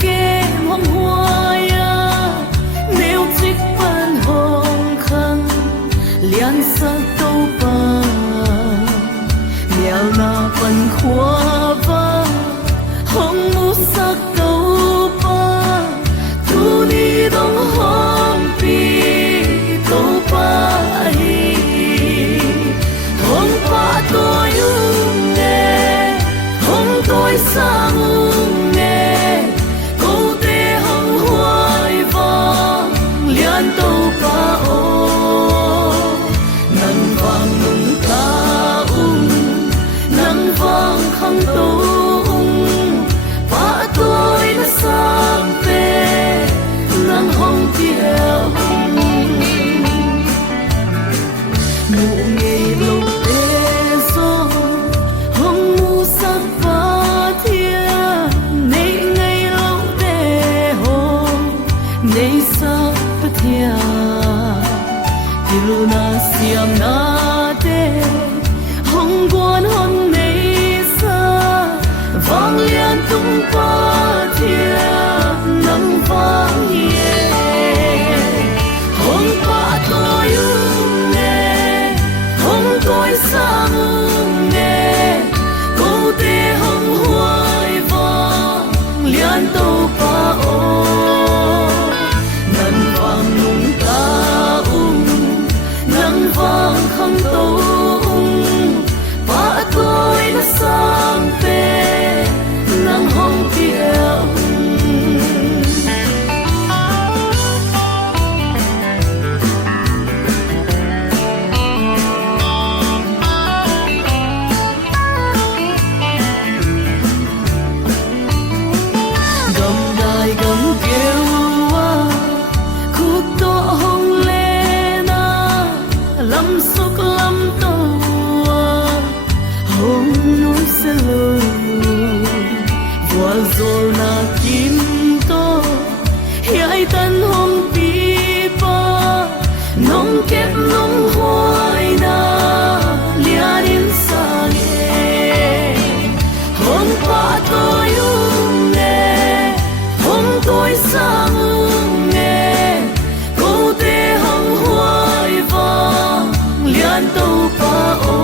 kem hồng hoa nếu trích ban hồng khăn liền sa câu ba mèo na phần khoa va hồng mu sắc câu ba tu ni dong hồng pi câu ba hồng ba tôi nghe hồng tôi sang nghe câu tê hồng hoài vang liền tàu ba ô nắng vàng nung ta nắng vàng khăng tung ba tôi đã sang về nắng hồng tiêu mụ nghề lâu tê gió hồng mu sắc và thia nay ngày lâu tê hồ nay sắc và thia kilu na siam na tê hồng quan hôn nay sa vang liên tung ba thia nắng vang hiền hồng ba tôi nghe hồng tôi sang nghe câu tê hồng hoài vang liên tàu ba ô nắng vàng nung ta nắng vàng khăng tàu ba tôi đã sang về nắng hồng tiêu gầm đài gầm kêu khúc to hồng lên lâm súc lâm tàu hồng núi sẽ lù vừa rồi na kim to hiai tân hồng pi pa nông kép nông hoài na lia đến xa nghe hồng pa tôi nghe hồng tôi sang nghe câu tê hồng hoài vang liên tàu ba ô